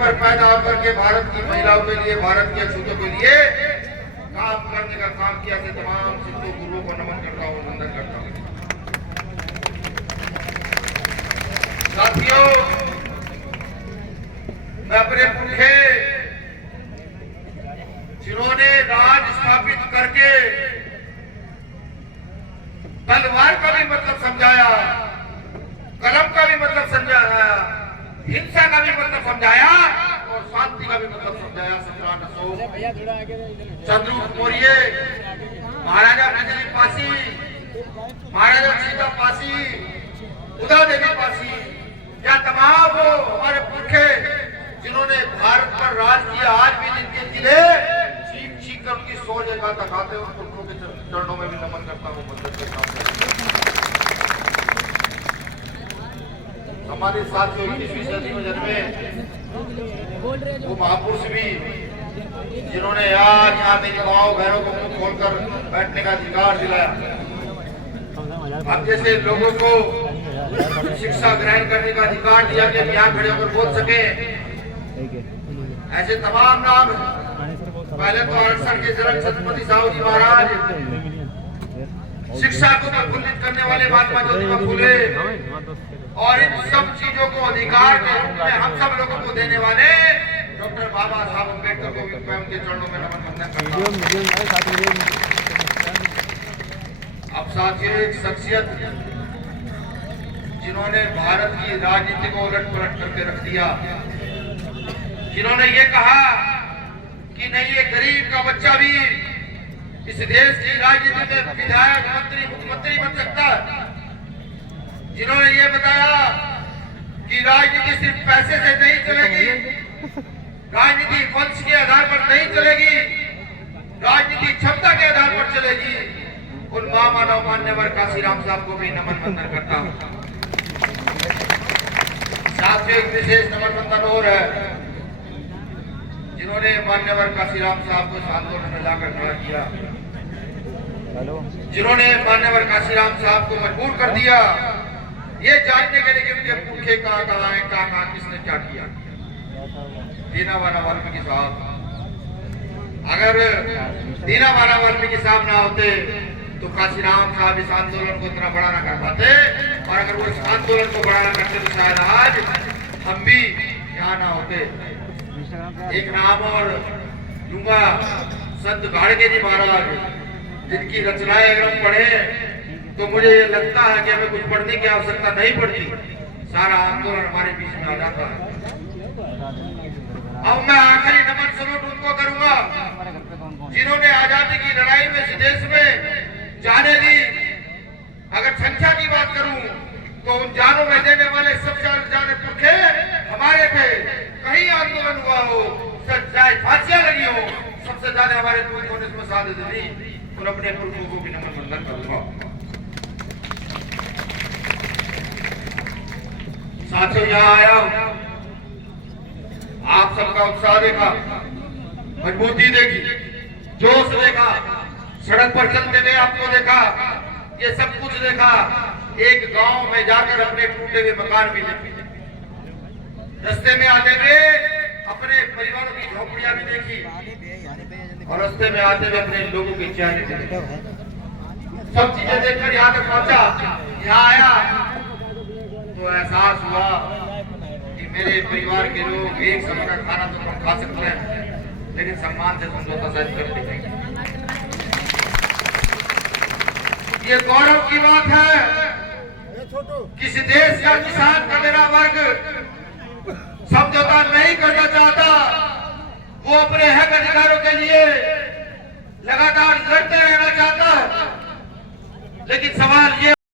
पर पैदा होकर के भारत की महिलाओं के लिए, भारत के अछूतों के लिए काम करने का काम किया। से तमाम सिद्धों गुरुओं को नमन करता हूँ, वंदन करता हूँ। साथियों, मैं अपने पुरखे जिन्होंने राज स्थापित करके तलवार का भी मतलब समझाया, कलम का भी मतलब समझाया, हिंसा का भी मतलब समझाया और शांति का भी मतलब समझाया। सम्राट अशोक, चंद्रगुप्त मौर्य, महाराजा बिजली पासी, महाराजा सीता पासी, उदा देवी पासी, या तमाम वो हमारे पुरखे जिन्होंने भारत पर राज किया, आज भी जिनके जिले चीख चीख कर उनकी सौ जगह दिखाते हैं, उन पुरखों के चरणों में भी नमन करता हूँ। हमारे साथियों 21वीं सदी में जन्मे वो महापुरुष भी जिन्होंने यार यहाँ मेरी माओ बहनों को मुंह खोलकर बैठने का अधिकार दिलाया, हम जैसे लोगों को शिक्षा ग्रहण करने का अधिकार दिया कि हम यहाँ खड़े होकर बोल सके। ऐसे तमाम नाम, पहले तो आरक्षण के जनक छत्रपति साहू जी महाराज, शिक्षा को प्रफुल्लित करने वाले महात्मा ज्योतिबा फुले, और इन सब चीजों को अधिकार के रूप में हम सब लोगों को देने वाले डॉक्टर बाबा साहब अम्बेडकर को भी मैं उनके चरणों में नमन करता हूं। अब साथियों, एक शख्सियत जिन्होंने भारत की राजनीति को उलट पलट करके रख दिया, जिन्होंने ये कहा कि नहीं, ये गरीब का बच्चा भी इस देश की राजनीति में विधायक, मंत्री, मुख्यमंत्री बन सकता है, जिन्होंने ये बताया कि राजनीति सिर्फ पैसे से नहीं चलेगी, राजनीति वंश के आधार पर नहीं चलेगी, राजनीति क्षमता के आधार पर चलेगी, उन महामानव मान्यवर काशीराम साहब को भी नमन वंदन करता हूं। साथियों, एक विशेष नमन वंदन और है जिन्होंने मान्यवर काशीराम साहब को इस आंदोलन में लाकर खड़ा किया, जिन्होंने मान्यवर काशीराम साहब को मजबूर कर दिया ये जानने के लिए कि उनके पुरखे कहाँ कहाँ हैं, कहाँ किसने क्या किया। दीनावाना वाल्मीकि साहब, अगर दीनावाना वाल्मीकि साहब ना होते तो काशीराम साहब इस आंदोलन को इतना बड़ा ना कर पाते, और अगर वो इस आंदोलन को बड़ा ना करते तो शायद आज हम भी यहाँ ना होते। एक नाम और लूंगा, संत गाड़गे जी महाराज, जिनकी रचनाएं अगर हम पढ़े तो मुझे ये लगता है कि हमें कुछ पढ़ने की आवश्यकता नहीं पड़ती, सारा आंदोलन हमारे बीच में आ जाता है। अब मैं आखिरी नमन सलूट उनको करूंगा जिन्होंने आजादी की लड़ाई में इस देश में जाने दी। अगर संख्या की बात करूं तो उन जानों में देने वाले सबसे ज्यादा पुरखे हमारे थे। कहीं आंदोलन हुआ हो, चाहे फांसियां लगी हो, सबसे ज्यादा हमारे पुरखों ने इसमें शहादत दी। और अपने पुरखों को भी नमन वंदन करूंगा। साथियों, यहाँ आया हूं, आप सबका उत्साह देखा, मजबूती देखी, जोश देखा, सड़क पर चलते हुए आपको देखा, ये सब कुछ देखा। एक गांव में जाकर अपने टूटे हुए मकान भी देखे, रास्ते में आते हुए अपने परिवारों की झोपड़ियां भी देखी, और रास्ते में आते हुए अपने लोगों की चेहरे देखे। सब चीजें देखकर यहाँ तक पहुंचा, यहाँ आया तो एहसास हुआ कि मेरे परिवार के लोग एक समय का खाना तो कम खा सकते हैं, लेकिन सम्मान से समझौता शायद करते नहीं। ये गौरव की बात है, किसी देश का किसान का मेरा वर्ग समझौता नहीं करना चाहता, वो अपने हक अधिकारों के लिए लगातार लड़ते रहना चाहता है। लेकिन सवाल ये